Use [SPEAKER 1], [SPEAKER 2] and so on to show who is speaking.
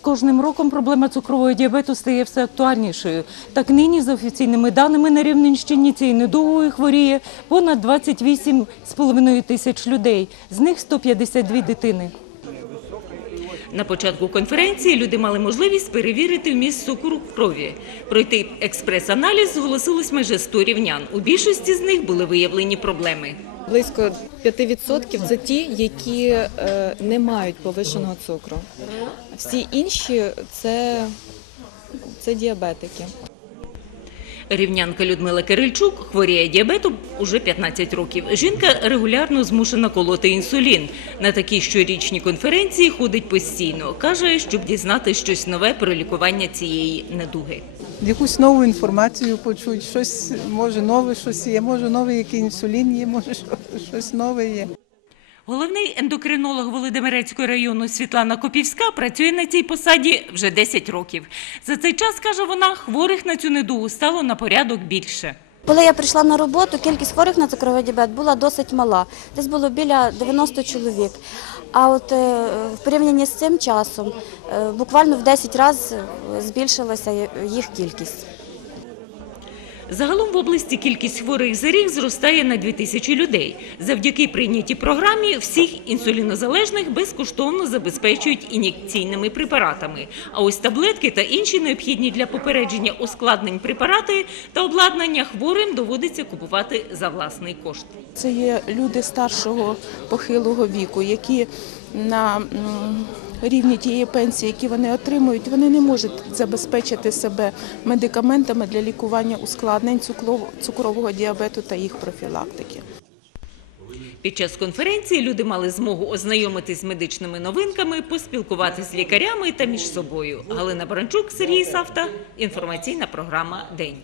[SPEAKER 1] кожним роком проблема цукрового діабету стає все актуальнішою. Так нині, за офіційними даними на Рівненщині, цією недугою хворіє понад 28,5 тисяч людей, з них 152 дитини.
[SPEAKER 2] На початку конференції люди мали можливість перевірити вміст цукру крові. Пройти експрес-аналіз зголосилось майже 100 рівнян. У більшості з них були виявлені проблеми.
[SPEAKER 3] Близько 5% це ті, які е, не мають повишеного цукру. Всі інші це, це діабетики.
[SPEAKER 2] Рівнянка Людмила Кирильчук хворіє діабетом уже 15 років. Жінка регулярно змушена колоти інсулін. На такі щорічні конференції ходить постійно. Каже, щоб дізнати щось нове про лікування цієї недуги.
[SPEAKER 4] якусь нову інформацію почуть, щось може нове щось є, може новий який інсулін є, може щось нове є.
[SPEAKER 2] Головний ендокринолог Володимирецького району Світлана Копівська працює на цій посаді вже 10 років. За цей час, каже вона, хворих на цю недугу стало на порядок більше.
[SPEAKER 5] Коли я прийшла на роботу, кількість хворих на цукровий діабет була досить мала. Десь було біля 90 чоловік. А от е, в порівнянні з цим часом е, буквально в 10 разів збільшилася їх кількість.
[SPEAKER 2] Загалом в області кількість хворих за рік зростає на 2 тисячі людей. Завдяки прийнятій програмі всіх інсулінозалежних безкоштовно забезпечують ін'єкційними препаратами. А ось таблетки та інші необхідні для попередження ускладнень препарати та обладнання хворим доводиться купувати за власний кошт.
[SPEAKER 6] Це є люди старшого похилого віку, які на рівні тієї пенсії, які вони отримують, вони не можуть забезпечити себе медикаментами для лікування ускладнень цукров- цукрового діабету та їх профілактики.
[SPEAKER 2] Під час конференції люди мали змогу ознайомитись з медичними новинками, поспілкуватися з лікарями та між собою. Галина Баранчук, Сергій Савта. Інформаційна програма День.